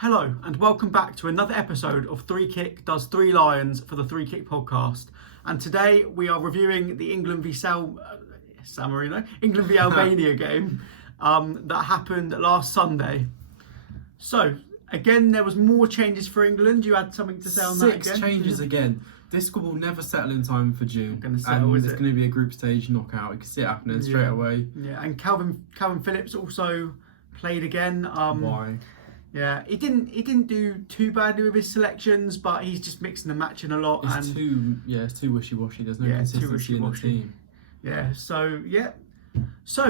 Hello and welcome back to another episode of Three Kick Does Three Lions for the Three Kick podcast. And today we are reviewing the England v England v Albania game that happened last Sunday. So again, there was more changes for England. You had something to say on that again? 6 changes again. This squad will never settle in time for June. It's going to be a group stage knockout. You can see it happening straight away. Yeah, and Calvin Phillips also played again. Why? Yeah, he didn't do too badly with his selections, but he's just mixing and matching a lot. It's too wishy-washy. There's no consistency in the team. Yeah, so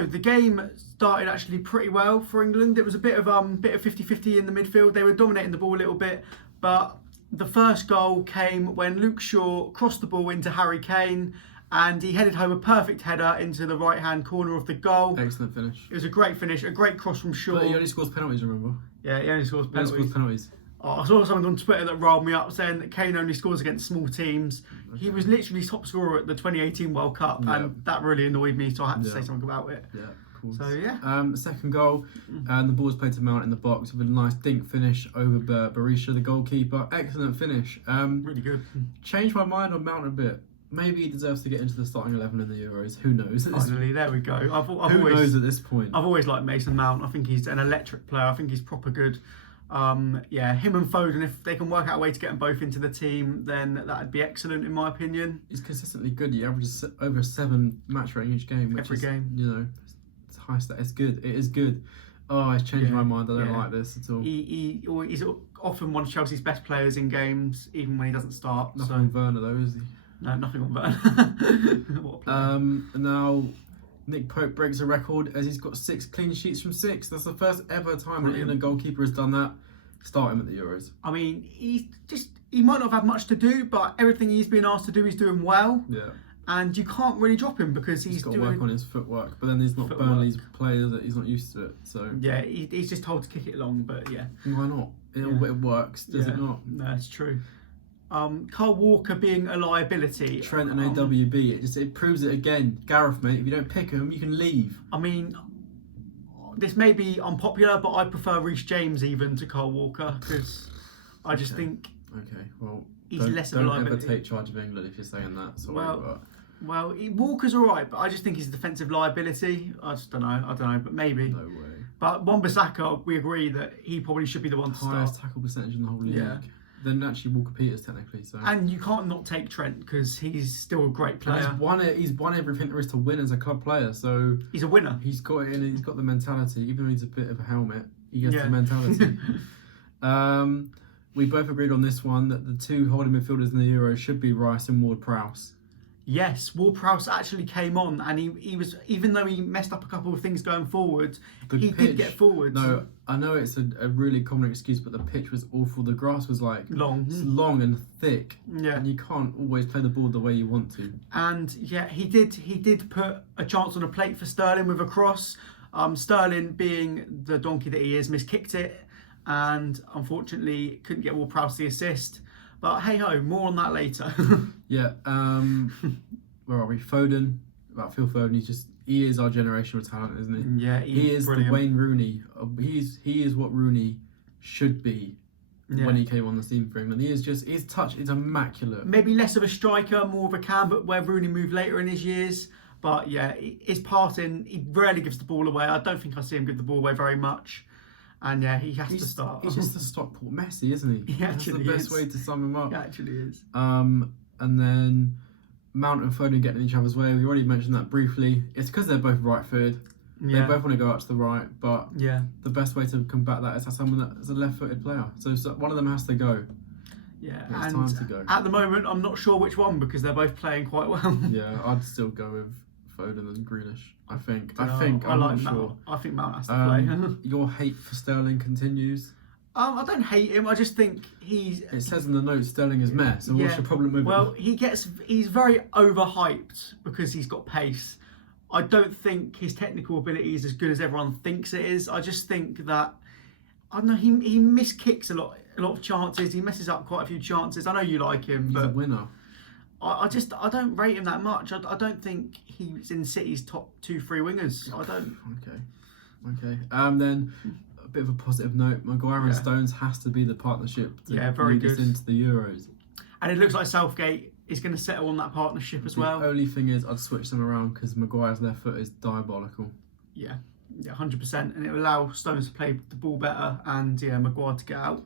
the game started actually pretty well for England. It was a bit of 50-50 in the midfield. They were dominating the ball a little bit, but the first goal came when Luke Shaw crossed the ball into Harry Kane, and he headed home a perfect header into the right-hand corner of the goal. Excellent finish. It was a great finish, a great cross from Shaw. But he only scores penalties, remember? Yeah, he only scores penalties. Oh, I saw something on Twitter that riled me up saying that Kane only scores against small teams. Okay. He was literally top scorer at the 2018 World Cup, and that really annoyed me, so I had to say something about it. Yeah, of course. So, second goal, and the ball was played to Mount in the box with a nice dink finish over Berisha, the goalkeeper. Excellent finish. Really good. Changed my mind on Mount a bit. Maybe he deserves to get into the starting 11 in the Euros. Who knows? Finally, there we go. Who knows at this point? I've always liked Mason Mount. I think he's an electric player. I think he's proper good. Him and Foden, if they can work out a way to get them both into the team, then that'd be excellent in my opinion. He's consistently good. He averages over 7 match rating each game. Every game. You know, it's high stat. It's good. It is good. Oh, it's changed my mind. I don't like this at all. He's often one of Chelsea's best players in games, even when he doesn't start. Nothing on Werner though, is he? No, nothing on Werner. What a player. Now, Nick Pope breaks a record as he's got 6 clean sheets from 6. That's the first ever time an England goalkeeper has done that. Start him at the Euros. I mean, he might not have had much to do, but everything he's been asked to do, he's doing well. Yeah. And you can't really drop him because he's got to work on his footwork. But then he's not Burnley's player, that he's not used to it. So yeah, he's just told to kick it long. But yeah, why not? It works, does it not? No, it's true. Kyle Walker being a liability. Trent and AWB, it proves it again. Gareth, mate, if you don't pick him, you can leave. I mean, this may be unpopular, but I prefer Reece James even to Kyle Walker because I just think. Okay, well, he's less of a liability. Don't ever take charge of England if you're saying that. Sorry, well, Walker's all right, but I just think he's a defensive liability. I just don't know. But maybe. No way. But Wan-Bissaka, we agree that he probably should be the one to start. Highest tackle percentage in the whole league. Yeah. Then actually Walker Peters technically. So. And you can't not take Trent because he's still a great player. He's won everything there is to win as a club player. So he's a winner. He's got it, and he's got the mentality. Even though he's a bit of a helmet, he has the mentality. We both agreed on this one that the 2 holding midfielders in the Euro should be Rice and Ward-Prowse. Yes, Ward-Prowse actually came on, and he was, even though he messed up a couple of things going forward, he did get forward. No, I know it's a really common excuse, but the pitch was awful. The grass was long and thick. Yeah, and you can't always play the ball the way you want to. And yeah, he did put a chance on a plate for Sterling with a cross. Sterling, being the donkey that he is, miskicked it, and unfortunately couldn't get Ward-Prowse the assist. But hey ho, more on that later. Yeah. Where are we? Foden. About Phil Foden. He is our generational talent, isn't he? Yeah, he is brilliant. The Wayne Rooney. He is what Rooney should be when he came on the scene for England. His touch is immaculate. Maybe less of a striker, more of a cam, but where Rooney moved later in his years. But yeah, his passing, he rarely gives the ball away. I don't think I see him give the ball away very much. And yeah, he has to start. He's just a Stockport Messi, isn't he? That's the best way to sum him up. He actually is. And then Mount and Foden getting in each other's way. We already mentioned that briefly. It's because they're both right-footed. Yeah. They both want to go out to the right, but the best way to combat that is to have someone that is a left-footed player. So one of them has to go. Yeah, it's time to go. At the moment, I'm not sure which one because they're both playing quite well. Yeah, I'd still go with Foden and Grealish. I think. I'm not Mount. sure. I think Mount has to play. Your hate for Sterling continues. I don't hate him. I just think he's. It says in the notes Sterling is meh. So what's your problem with him? Well, he's very overhyped because he's got pace. I don't think his technical ability is as good as everyone thinks it is. I just think that I don't know. He miskicks a lot of chances. He messes up quite a few chances. I know you like him, but he's a winner. I don't rate him that much. I don't think he's in City's top 2-3 wingers. I don't. Okay. Then a bit of a positive note, Maguire and Stones has to be the partnership to very lead us good. into the Euros. And it looks like Southgate is going to settle on that partnership as well. The only thing is I'd switch them around because Maguire's left foot is diabolical. Yeah, 100%. And it will allow Stones to play the ball better and, Maguire to get out.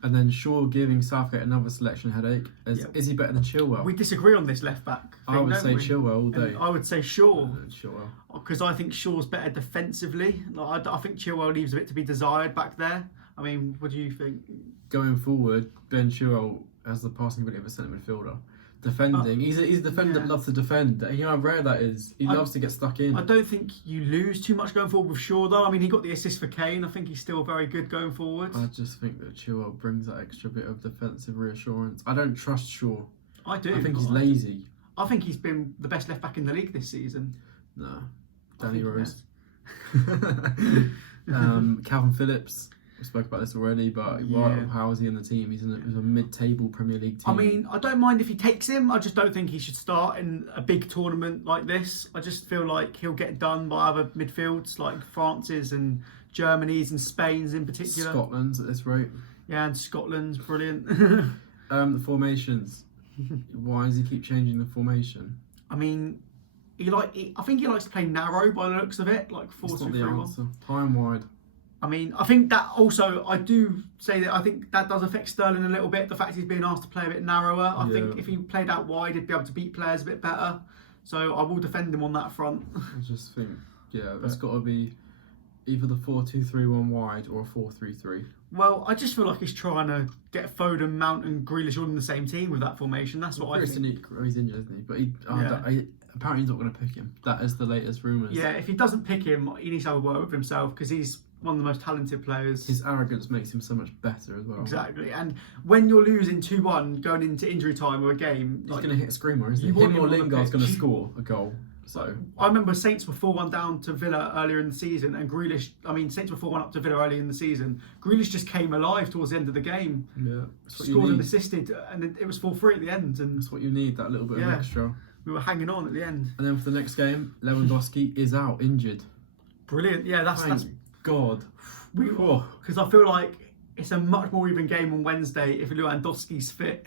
And then Shaw giving Southgate another selection headache. Is he better than Chilwell? We disagree on this left-back thing, I would say we? Chilwell all day. And I would say Shaw. Chilwell. Because I think Shaw's better defensively. I think Chilwell leaves a bit to be desired back there. I mean, what do you think? Going forward, Ben Chilwell has the passing ability of a centre midfielder. Defending, he's a defender that loves to defend. You know how rare that is. He loves to get stuck in. I don't think you lose too much going forward with Shaw, though. I mean, he got the assist for Kane. I think he's still very good going forward. I just think that Chilwell brings that extra bit of defensive reassurance. I don't trust Shaw. I do. I think he's lazy. I think he's been the best left back in the league this season. No, Danny Rose. Calvin Phillips. We spoke about this already, but how is he in the team? He's a mid-table Premier League team. I mean, I don't mind if he takes him. I just don't think he should start in a big tournament like this. I just feel like he'll get done by other midfields, like France's and Germany's and Spain's in particular. Scotland's at this rate. Yeah, and Scotland's brilliant. The formations. Why does he keep changing the formation? I mean, I think he likes to play narrow by the looks of it, like 4-2-3-1. High and wide. I mean, I think that also, I do say that I think that does affect Sterling a little bit. The fact he's being asked to play a bit narrower. I think if he played out wide, he'd be able to beat players a bit better. So I will defend him on that front. I just think, that's got to be either the 4-2-3-1 wide or a 4-3-3. Well, I just feel like he's trying to get Foden, Mount and Grealish all in the same team with that formation. That's what I think. He's injured, isn't he? But apparently he's not going to pick him. That is the latest rumours. Yeah, if he doesn't pick him, he needs to have a word with himself because he's one of the most talented players. His arrogance makes him so much better as well. Exactly. And when you're losing 2-1 going into injury time of a game... He's going to hit a screamer, isn't he? Him or Lingard's going to score a goal. So I remember Saints were 4-1 down to Villa earlier in the season and Saints were 4-1 up to Villa earlier in the season. Grealish just came alive towards the end of the game. Yeah. Scored and assisted and it was 4-3 at the end. And that's what you need, that little bit of extra. We were hanging on at the end. And then for the next game, Lewandowski is out, injured. Brilliant. Yeah, that's God. Because I feel like it's a much more even game on Wednesday if Lewandowski's fit.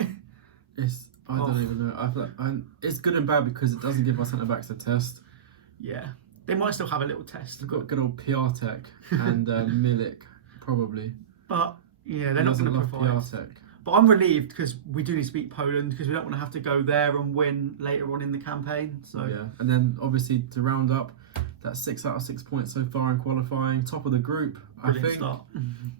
I don't even know. I feel like it's good and bad because it doesn't give our centre backs a test. Yeah, they might still have a little test. We've got good old Piatek and Milik probably. But they're not going to provide. Piatek. But I'm relieved because we do need to beat Poland because we don't want to have to go there and win later on in the campaign. So and then obviously to round up. That's 6 out of 6 points so far in qualifying. Top of the group, Brilliant I think. Start.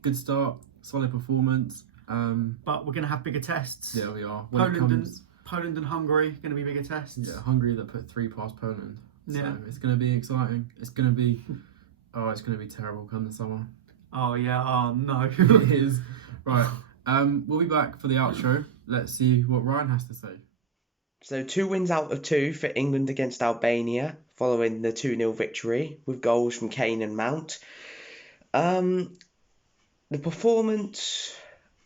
Good start, solid performance. But we're going to have bigger tests. Yeah, we are. Poland and Hungary are going to be bigger tests. Yeah, Hungary that put 3 past Poland. So yeah. It's going to be exciting. It's going to be... it's going to be terrible come the summer. Oh, yeah. Oh, no. It is. Right. We'll be back for the outro. Let's see what Ryan has to say. So 2 wins out of 2 for England against Albania, following the 2-0 victory, with goals from Kane and Mount. The performance,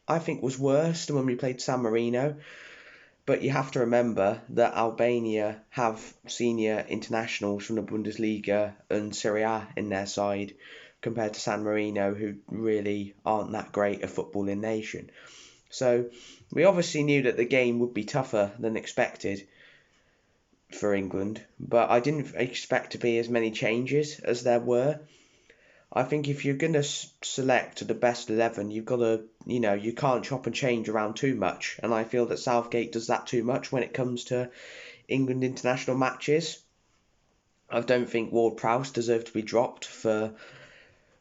I think, was worse than when we played San Marino. But you have to remember that Albania have senior internationals from the Bundesliga and Serie A in their side, compared to San Marino, who really aren't that great a footballing nation. So we obviously knew that the game would be tougher than expected for England, but I didn't expect to be as many changes as there were. I think if you're going to select the best 11, you've got to, you can't chop and change around too much. And I feel that Southgate does that too much when it comes to England international matches. I don't think Ward-Prowse deserved to be dropped for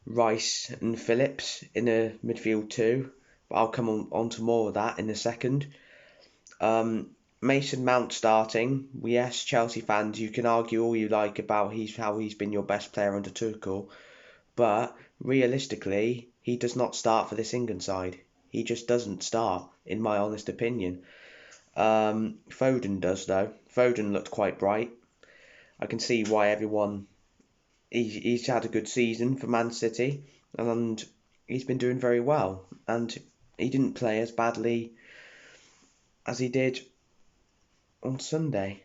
Rice and Phillips in a midfield too. But I'll come on to more of that in a second. Mason Mount starting. Yes, Chelsea fans, you can argue all you like about how he's been your best player under Tuchel. But realistically, he does not start for this England side. He just doesn't start, in my honest opinion. Foden does, though. Foden looked quite bright. I can see why everyone... He's had a good season for Man City. And he's been doing very well. And he didn't play as badly as he did on Sunday.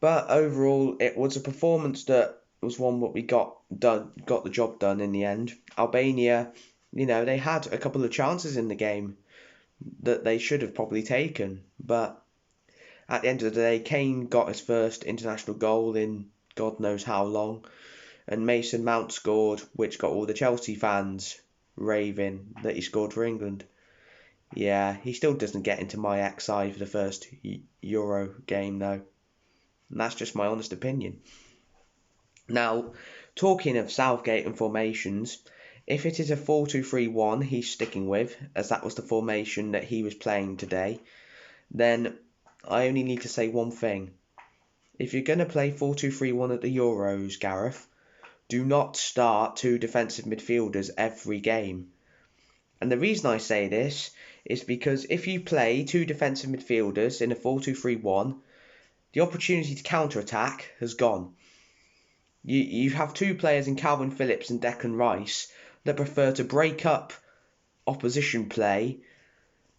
But overall, it was a performance that was one what we got the job done in the end. Albania, they had a couple of chances in the game that they should have probably taken, but at the end of the day, Kane got his first international goal in God knows how long, and Mason Mount scored, which got all the Chelsea fans raving that he scored for England. Yeah, he still doesn't get into my XI for the first Euro game though, and that's just my honest opinion. Now, talking of Southgate and formations, if it is a 4-2-3-1 he's sticking with, as that was the formation that he was playing today, then I only need to say one thing. If you're going to play 4-2-3-1 at the Euros, Gareth, do not start 2 defensive midfielders every game. And the reason I say this is because if you play 2 defensive midfielders in a 4-2-3-1, the opportunity to counter-attack has gone. You have 2 players in Calvin Phillips and Declan Rice that prefer to break up opposition play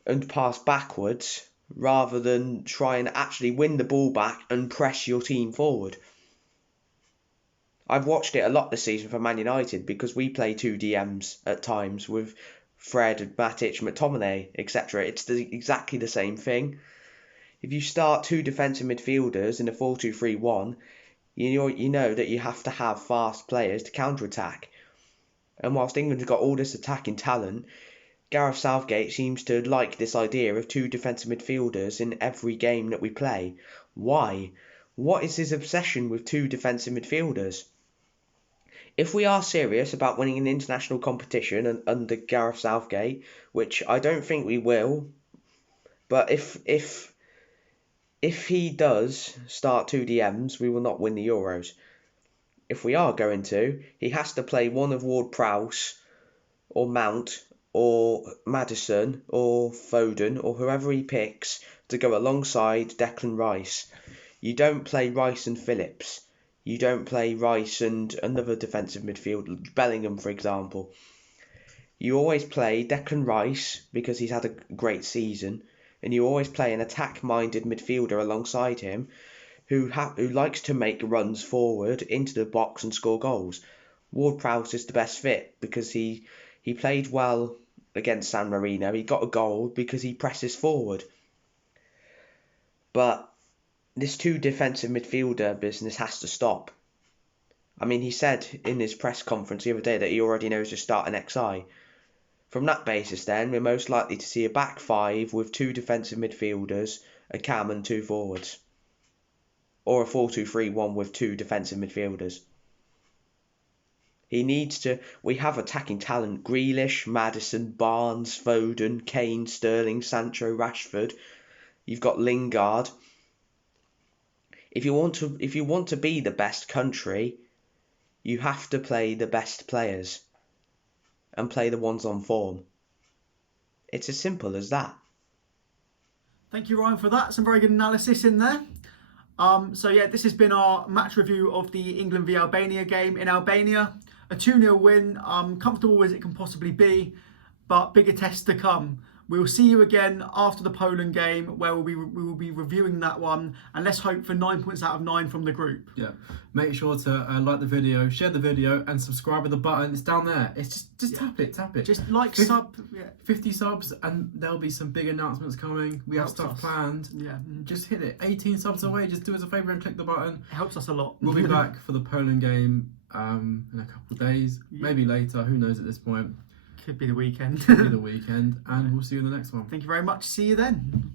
and pass backwards rather than try and actually win the ball back and press your team forward. I've watched it a lot this season for Man United because we play 2 DMs at times with Fred, Matic, McTominay, etc. It's exactly the same thing. If you start 2 defensive midfielders in a 4-2-3-1, you know that you have to have fast players to counter-attack. And whilst England's got all this attacking talent, Gareth Southgate seems to like this idea of 2 defensive midfielders in every game that we play. Why? What is his obsession with 2 defensive midfielders? If we are serious about winning an international competition under Gareth Southgate, which I don't think we will, but if he does start 2 DMs, we will not win the Euros. If we are going to, he has to play one of Ward-Prowse or Mount or Maddison or Foden or whoever he picks to go alongside Declan Rice. You don't play Rice and Phillips. You don't play Rice and another defensive midfielder, Bellingham for example. You always play Declan Rice because he's had a great season, and you always play an attack-minded midfielder alongside him who likes to make runs forward into the box and score goals. Ward-Prowse is the best fit because he played well against San Marino. He got a goal because he presses forward. But this 2 defensive midfielder business has to stop. I mean, he said in his press conference the other day that he already knows to start an XI. From that basis then, we're most likely to see a back 5 with 2 defensive midfielders, a cam and 2 forwards. Or a 4-2-3-1 with 2 defensive midfielders. We have attacking talent: Grealish, Maddison, Barnes, Foden, Kane, Sterling, Sancho, Rashford. You've got Lingard. If you want to be the best country, you have to play the best players and play the ones on form. It's as simple as that. Thank you, Ryan, for that. Some very good analysis in there. So yeah, this has been our match review of the England v Albania game in Albania. A 2-0 win, comfortable as it can possibly be, but bigger tests to come. We'll see you again after the Poland game, where we will be reviewing that one, and let's hope for 9 points out of 9 from the group. Yeah, make sure to like the video, share the video, and subscribe with the button. It's down there. It's just tap it. Just like 50 subs, and there'll be some big announcements coming. We have stuff planned. Yeah, just hit it. 18 subs away. Just do us a favour and click the button. It helps us a lot. We'll be back for the Poland game in a couple of days, maybe later. Who knows at this point? Could be the weekend. And we'll see you in the next one. Thank you very much. See you then.